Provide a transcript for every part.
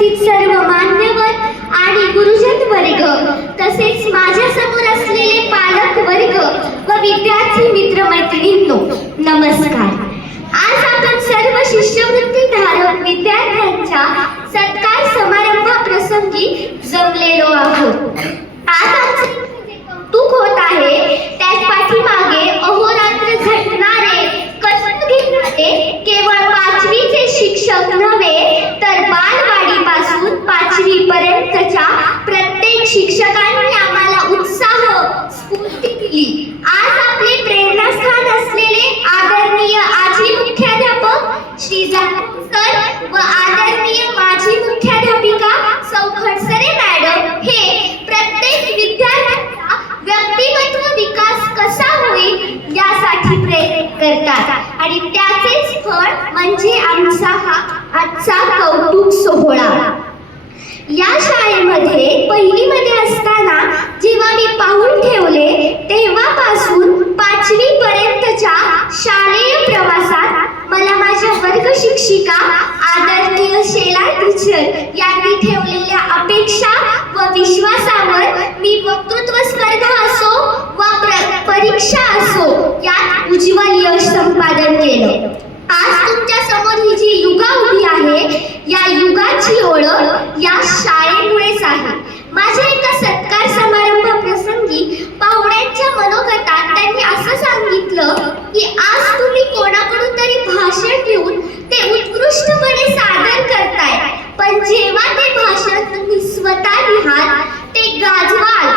उपस्थित सर्व मान्यवर आणि गुरुजन वर्ग, तसेच माझ्या समोर असलेले पालक वर्ग व विद्यार्थी मित्रमैत्रिणींनो, नमस्कार. आज आपण सर्व शिष्यवृत्तीधारक विद्यार्थ्यांच्या सत्कार समारंभाप्रसंगी जमलेलो आहोत. आज आमचे कौतुक होत आहे, त्याच पाठीमागे अहोरात्र झटणारे, कष्ट घेणारे केवळ 5वीचे शिक्षक नव्हे, तर बालवाडीपासून 5वी पर्यंतच्या प्रत्येक शिक्षकांनी आम्हाला उत्साह, स्फूर्ती दिली. आज आपले प्रेरणास्थान असलेले आदरणीय आजी मुख्याध्यापक श्री जाधव सर व आदरणीय माजी मुख्याध्यापिका सौ खडसरे मॅडम हे प्रत्येक विद्यार्थ्यांचा व्यक्तिमत्व विकास कसा होईल यासाठी प्रयत्न करतात आणि त्याचेच फळ म्हणजे आमचा हा आजचा कौतुक सोहळा. या शाळेमध्ये पहिलीमध्ये असताना जेव्हा मी पाऊल ठेवले, तेव्हापासून 5वी पर्यंतच्या शालेय प्रवासात मला माझ्या वर्ग शिक्षिका आदरणीय शेला टीचर यांनी ठेवलेल्या अपेक्षा व विश्वासावर मी वक्तृत्व स्पर्धा असो व परीक्षा असो यात उज्ज्वल यश संपादन केलं. आज तुमच्या समोर ही जी युगा उभी आहे, या युगाची ओळख या शाळेमुळेच आहे. माझ्या एका सत्कार समारंभ प्रसंगी पाहुण्यांच्या मनोगतात त्यांनी असं सांगितलं की आज तुम्ही कोणाकडून तरी भाषण घेऊन ते उत्कृष्टपणे सादर करताय, पण जेव्हा ते भाषण तुम्ही स्वतः लिहाल, ते गाजवाल,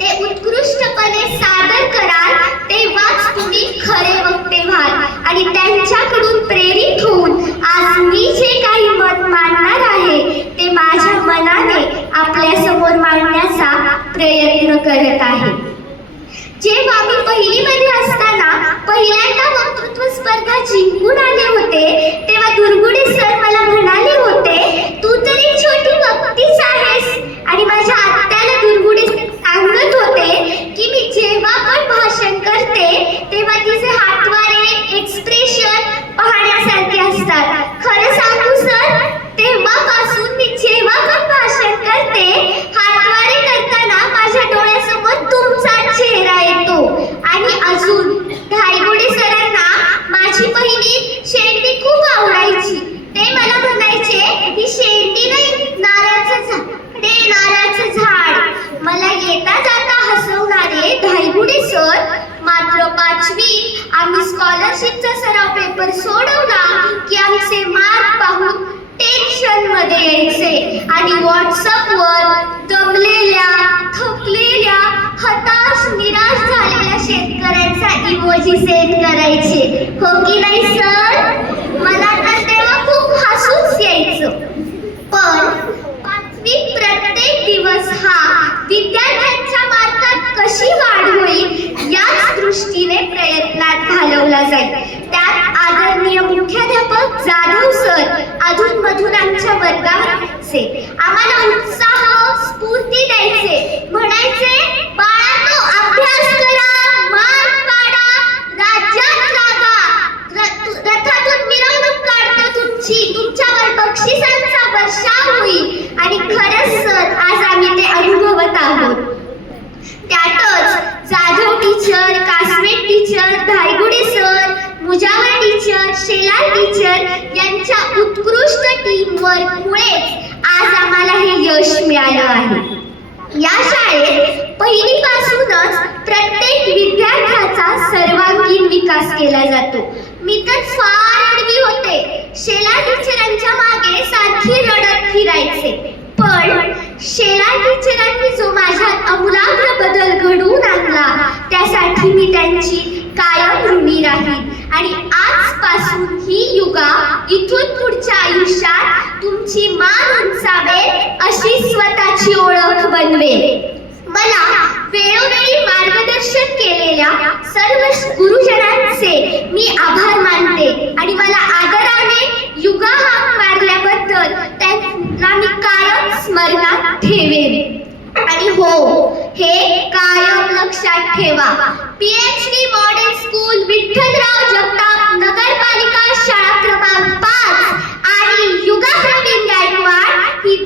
ते उत्कृष्टपणे सादर कराल, तेव्हाच तुम्ही खरे वक्ते व्हाल. आणि त्यांच्याकडून प्रेरित होऊन आज मी जे काही मत मांडणार आहे, ते माझ्या मनाने आपल्या समोर मांडण्याचा प्रयत्न करत आहे. जेव्हा मी पहिलीमध्ये असताना पहिल्यांदा वक्तृत्व स्पर्धा जिंकून आले होते, तेव्हा दुर्गुडे सर मला म्हणाले होते, तू तरी छोटी वक्तीच आहेस. आणि माझ्या आत्याला दुर्गुडे सांगत होते की मी जेव्हा पण भाषण करते, तेव्हा तिचे हातवारे, एक्सप्रेशन पाहण्यासारखे असतात. खरं सांगू सर, तेव्हापासून मी जेव्हा पण भाषण करते, हातवारे करताना माझ्या डोळ्यासमोर तुमचा चेहरा येतो. आणि अजून धायगुडे सरांना माझी पहिली शेंडी खूप आवडायची. ते मला म्हणायचे, ही शेंडी नाही, नारळाचं झाड, ते नारळाचं झाड. मला येता जाता हसवणारे धायगुडे सर. मात्र 5वी आम्ही स्कॉलरशिपचा सराव पेपर सोडवला की आमचे मार्क पाहून टेन्शन मध्ये यायचे आणि व्हॉट्सअपवर दमलेल्या, थकलेल्या, हताश, निराश झालेल्या शेतकऱ्यांचा इमोजी सेंड करायचे. हो की नाही सर? मला तर तेव्हा खूप हसूच यायचं. पण 5वीत प्रत्येक दिवस हा विद्यार्थ्यांच्या मार्कात कशी वाढ होईल याच दृष्टीने प्रयत्नात घालवला जाईल. त्यात आदरणीय मुख्याध्यापक जाधव सर अधूनमधून आमच्या वर्गावर यायचे, आम्हाला उत्साह, स्फूर्ती द्यायचे. म्हणायचे, बाळांनो अभ्यास करा, मार्क पाडा, राज्यात लागा, रथातून मिरवणूक काढतो तुमची, तुमच्यावर बक्षिसांचा वर्षाव होईल. आणि खरंच सर, आज आम्ही ते अनुभवत आहोत. त्यातच Jadhav teacher, Kasmet teacher, Dhaygude sir, Mujawar teacher, Shelar teacher यांच्या उत्कृष्ट टीमवर्कमुळेच आज आम्हाला हे यश मिळालं आहे. या शाळेत पहिलीपासूनच प्रत्येक विद्यार्थ्याचा सर्वांगीण विकास केला जातो. मी तर फार अडवी होते, शेलार टीचरांच्या मागे सारखी रडत फिरायचे. पण शेलार टीचरांनी जो माझ्यात आमूलाग्र बदल घडवून आणला, त्यासाठी मी त्यांची कायम ऋणी राहील. आणि आजपासून ही युगा इथून पुढच्या आयुष्यात तुमची मान उंचावेल, अशी स्वतःची ओळख बनवेल. मला वेळोवेळी मार्गदर्शन केलेल्या सर्व गुरुजनांचे मी आभार मानते आणि मला आदराने युगा हाक मारल्याबद्दल त्यांना मी कायम स्मरणात ठेवेन. आणि हो, हे कायम लक्षात ठेवा, PHD model school Vitthalrao Jagtap नगरपालिका शाळा क्रमांक 5 आणि युगा प्रवीण गायकवाड ही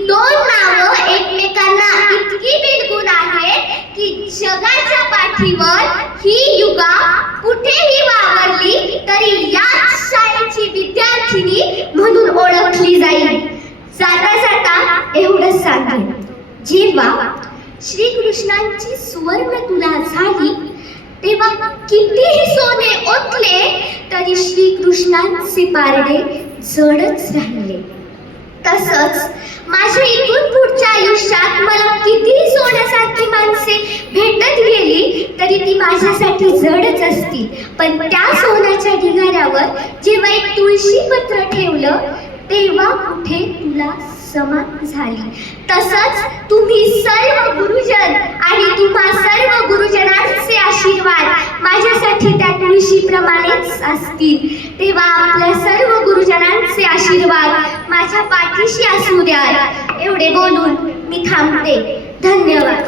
तरी श्रीकृष्णांचे पारडे जडच राहिले. तसंच माझ्या इथून पुढच्या आयुष्यात मला कितीही सोन्यासारखी माणसे भेटत गेली तरी ती माझ्यासाठी जडच असतील. पण त्या सोन्याच्या ढिगाऱ्यावर जेव्हा एक तुळशी पत्र ठेवलं तेव्हा कुठे तुला समाधी झाली. तसंच तुम्ही सर्व गुरुजन आणि तुम्हा सर्व गुरुजनांचे आशीर्वाद माझ्यासाठी त्या तुळशीप्रमाणेच असतील. तेव्हा आपल्या सर्व गुरुजनांचे आशीर्वाद माझ्या पाठीशी असू द्या. एवढे बोलून मी थांबते. धन्यवाद.